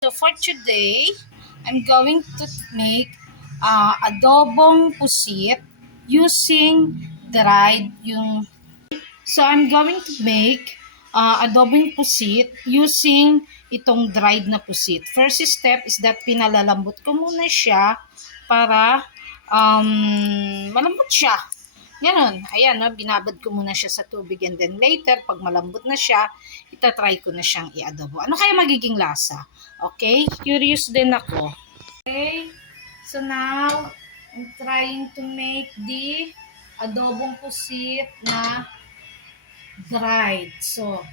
So for today, I'm going to make adobong pusit using dried yung. So I'm going to make adobong pusit using itong dried na pusit. First step is that pinalalambot ko muna siya para malambot siya. Ganon. Ayan, no? Binabad ko muna siya sa tubig and then later, pag malambot na siya, itatry ko na siyang i-adobo. Ano kaya magiging lasa? Okay? Curious din ako. Okay? So now, I'm trying to make the adobong pusit na dried. So,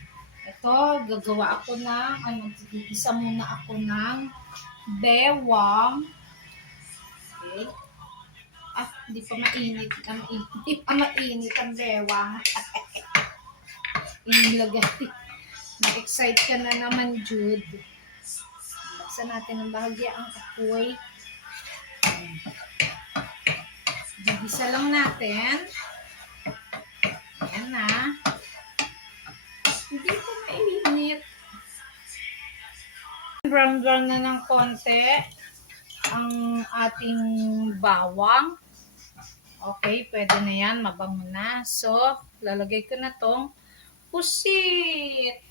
ito, gagawa ako ng, isa muna ako ng bewang. Okay? Hindi pa mainit. Hindi pa mainit ang bewang. Inilagay. Na-excite ka na naman, Jude. Baksan natin ang bahagya ang apoy. Gigisa lang natin. Ayan na. Hindi pa mainit. Brown na ng konti ang ating bawang. Okay, pwede na yan. Mabango na. So, lalagay ko na tong pusit.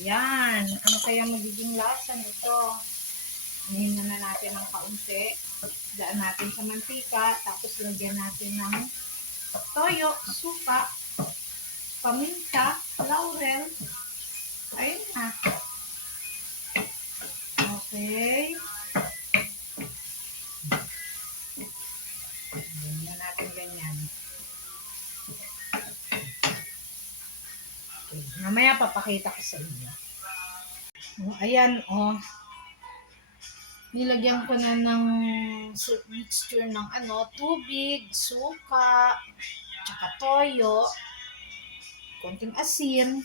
Ayan. Ano kaya magiging lasa nito? Anuhin na natin ng kaunti. Daan natin sa mantika. Tapos lagyan natin ng toyo, suka, paminta, laurel. Ayun na. Okay. Lagyan natin ganyan. Okay. Mamaya papakita ko sa inyo. Ayan, nilagyan ko na ng mixture ng tubig, suka, tsaka toyo, konting asin.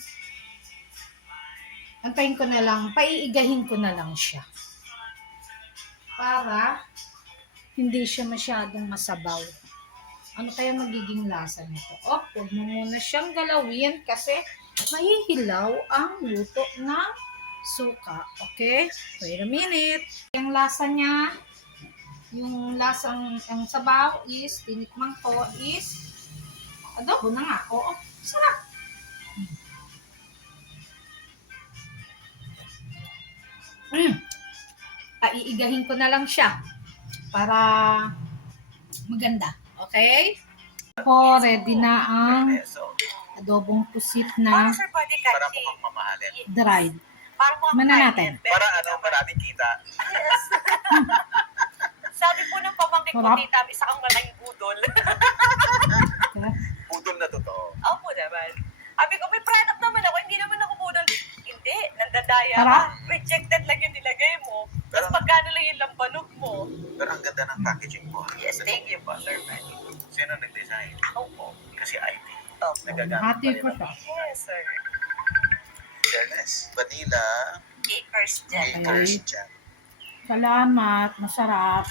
Antayin ko na lang, paiigahin ko na lang siya. Para hindi siya masyadong masabaw. Ano kaya magiging lasa nito? Huwag mo muna siyang galawin kasi mahihilaw ang luto ng suka. Okay? Wait a minute. Yung lasa niya, yung lasang ang sabaw is, tinikman ko is, adobo na nga. Oo, sarap. Paiigahin ko na lang siya para maganda. Okay? Po, ready na ang adobong pusit na dried. Mana natin. Para maraming kita. Yes. Sabi po ng pamangkin ko, tita, isa kang malaking budol. Budol na totoo. Opo naman. Sabi ko, may product naman ako, hindi naman ako budol. Hindi, nandadaya ka. Sarap. Rejected lang yung nilagay mo. Tapos pagkano lang yung lambanog mo. Pero ang ganda ng packaging mo. Yes, thank you po, Sir Manny. Sino nag-design? Ako po. Kasi IT. Opo. Nagagamit Hati pa rin ko ang siya. Yes, sir. fairness. Vanilla, Acres dyan. acres jam. Salamat. Masarap.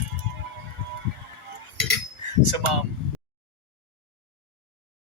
Sa mom,